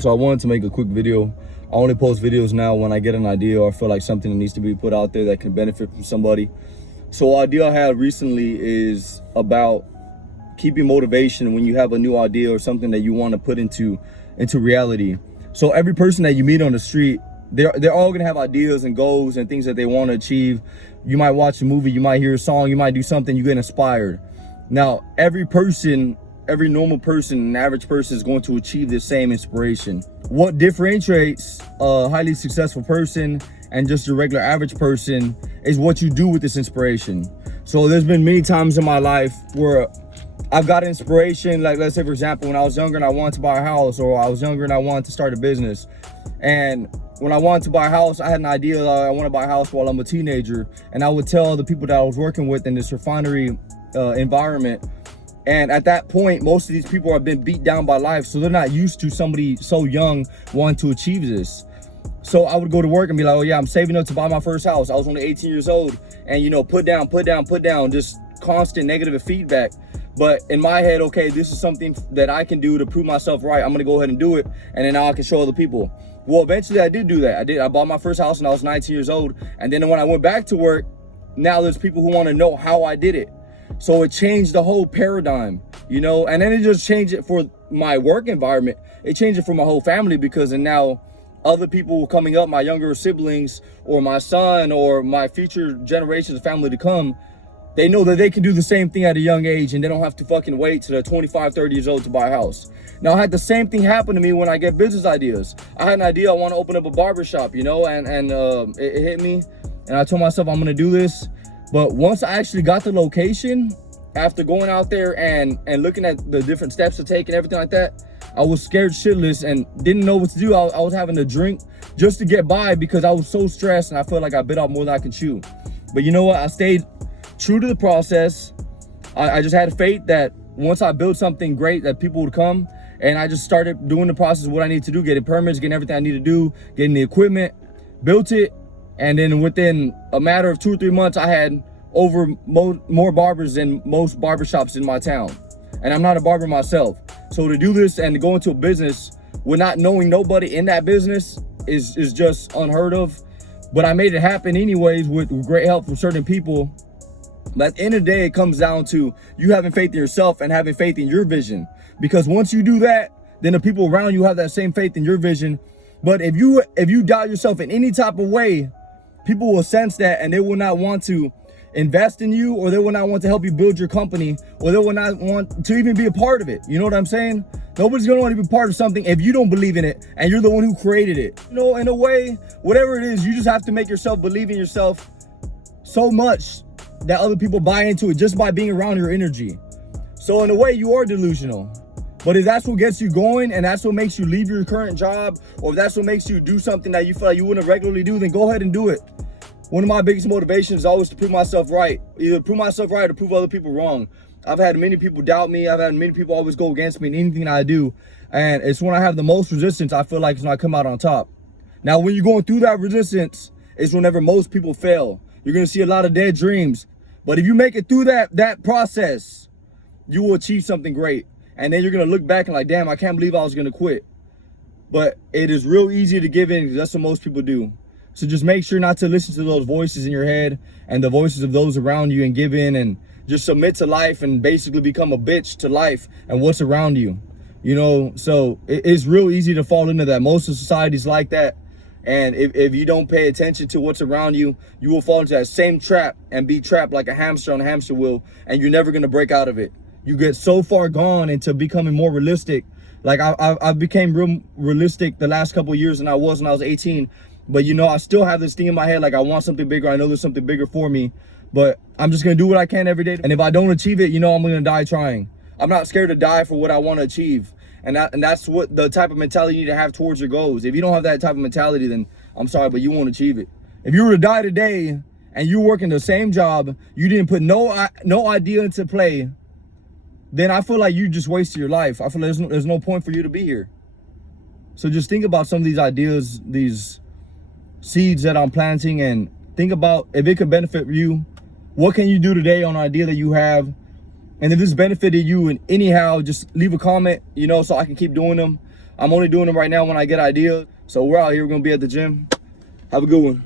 So I wanted to make a quick video. I only post videos now when I get an idea or feel like something that needs to be put out there that can benefit from somebody. So idea I had recently is about keeping motivation when you have a new idea or something that you want to put into reality. So every person that you meet on the street, they're all gonna have ideas and goals and things that they want to achieve. You might watch a movie, you might hear a song, you might do something, you get inspired. Now every normal person, an average person, is going to achieve the same inspiration. What differentiates a highly successful person and just a regular average person is what you do with this inspiration. So there's been many times in my life where I've got inspiration, like let's say for example, when I was younger and I wanted to buy a house, or I was younger and I wanted to start a business. And when I wanted to buy a house, I had an idea I want to buy a house while I'm a teenager. And I would tell the people that I was working with in this refinery environment. And at that point, most of these people have been beat down by life, so they're not used to somebody so young wanting to achieve this. So I would go to work and be like, oh yeah, I'm saving up to buy my first house. I was only 18 years old, and you know, put down, just constant negative feedback. But in my head, okay, this is something that I can do to prove myself right. I'm gonna go ahead and do it, and then now I can show other people. Well, eventually I did do that. I bought my first house when I was 19 years old, and then when I went back to work, now there's people who want to know how I did it. So it changed the whole paradigm, you know, and then it just changed it for my work environment. It changed it for my whole family, because and now other people coming up, my younger siblings or my son or my future generations of family to come, they know that they can do the same thing at a young age, and they don't have to fucking wait till they're 25, 30 years old to buy a house. Now I had the same thing happen to me when I get business ideas. I had an idea, I want to open up a barbershop, you know, and it hit me, and I told myself I'm gonna do this. But once I actually got the location, after going out there and looking at the different steps to take and everything like that, I was scared shitless and didn't know what to do. I was having to drink just to get by because I was so stressed and I felt like I bit off more than I could chew. But you know what? I stayed true to the process. I just had faith that once I built something great, that people would come, and I just started doing the process of what I need to do, getting permits, getting everything I need to do, getting the equipment, built it. And then within a matter of 2 or 3 months, I had over more barbers than most barbershops in my town. And I'm not a barber myself. So to do this and to go into a business with not knowing nobody in that business is just unheard of. But I made it happen anyways with great help from certain people. But at the end of the day, it comes down to you having faith in yourself and having faith in your vision. Because once you do that, then the people around you have that same faith in your vision. But if you doubt yourself in any type of way, people will sense that, and they will not want to invest in you, or they will not want to help you build your company, or they will not want to even be a part of it. You know what I'm saying? Nobody's gonna want to be part of something if you don't believe in it and you're the one who created it. You know, in a way, whatever it is, you just have to make yourself believe in yourself so much that other people buy into it just by being around your energy. So in a way, you are delusional. But if that's what gets you going, and that's what makes you leave your current job, or if that's what makes you do something that you feel like you wouldn't regularly do, then go ahead and do it. One of my biggest motivations is always to prove myself right. Either prove myself right or prove other people wrong. I've had many people doubt me. I've had many people always go against me in anything I do. And it's when I have the most resistance, I feel like it's when I come out on top. Now, when you're going through that resistance, it's whenever most people fail. You're going to see a lot of dead dreams. But if you make it through that process, you will achieve something great. And then you're gonna look back and like, damn, I can't believe I was gonna quit. But it is real easy to give in, because that's what most people do. So just make sure not to listen to those voices in your head and the voices of those around you, and give in and just submit to life and basically become a bitch to life and what's around you. You know, so it's real easy to fall into that. Most of society's like that. And if you don't pay attention to what's around you, you will fall into that same trap and be trapped like a hamster on a hamster wheel, and you're never gonna break out of it. You get so far gone into becoming more realistic. Like I became real realistic the last couple of years than I was when I was 18. But you know, I still have this thing in my head, like I want something bigger. I know there's something bigger for me, but I'm just gonna do what I can every day. And if I don't achieve it, you know, I'm gonna die trying. I'm not scared to die for what I want to achieve. And that's what the type of mentality you need to have towards your goals. If you don't have that type of mentality, then I'm sorry, but you won't achieve it. If you were to die today and you're working the same job, you didn't put no idea into play, then I feel like you just wasted your life. I feel like there's no point for you to be here. So just think about some of these ideas, these seeds that I'm planting, and think about if it could benefit you. What can you do today on an idea that you have? And if this benefited you in anyhow, just leave a comment, you know, so I can keep doing them. I'm only doing them right now when I get ideas. So we're out here, we're gonna be at the gym. Have a good one.